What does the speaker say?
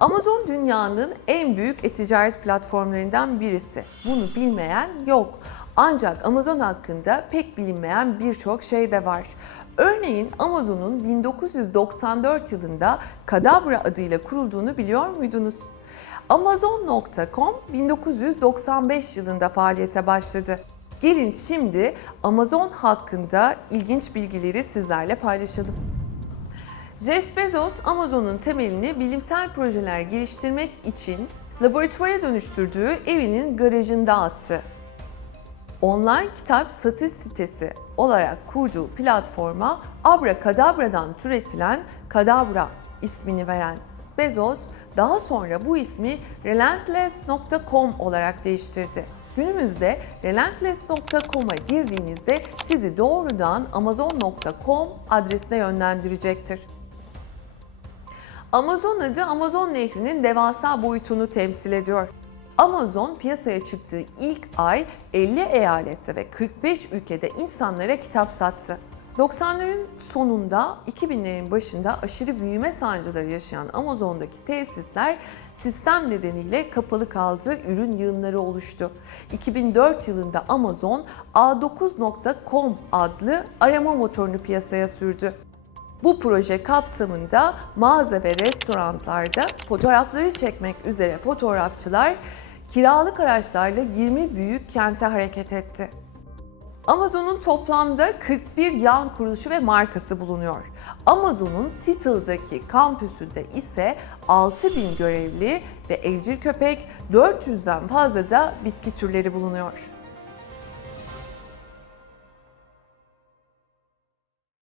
Amazon dünyanın en büyük e-ticaret platformlarından birisi. Bunu bilmeyen yok. Ancak Amazon hakkında pek bilinmeyen birçok şey de var. Örneğin Amazon'un 1994 yılında Kadabra adıyla kurulduğunu biliyor muydunuz? Amazon.com 1995 yılında faaliyete başladı. Gelin şimdi Amazon hakkında ilginç bilgileri sizlerle paylaşalım. Jeff Bezos, Amazon'un temelini bilimsel projeler geliştirmek için laboratuvara dönüştürdüğü evinin garajında attı. Online kitap satış sitesi olarak kurduğu platforma Abracadabra'dan türetilen Kadabra ismini veren Bezos, daha sonra bu ismi Relentless.com olarak değiştirdi. Günümüzde Relentless.com'a girdiğinizde sizi doğrudan Amazon.com adresine yönlendirecektir. Amazon adı Amazon Nehri'nin devasa boyutunu temsil ediyor. Amazon piyasaya çıktığı ilk ay 50 eyalette ve 45 ülkede insanlara kitap sattı. 90'ların sonunda 2000'lerin başında aşırı büyüme sancıları yaşayan Amazon'daki tesisler sistem nedeniyle kapalı kaldı, ürün yığınları oluştu. 2004 yılında Amazon A9.com adlı arama motorunu piyasaya sürdü. Bu proje kapsamında mağaza ve restoranlarda fotoğrafları çekmek üzere fotoğrafçılar kiralık araçlarla 20 büyük kente hareket etti. Amazon'un toplamda 41 yan kuruluşu ve markası bulunuyor. Amazon'un Seattle'daki kampüsünde ise 6000 görevli ve evcil köpek 400'den fazla da bitki türleri bulunuyor.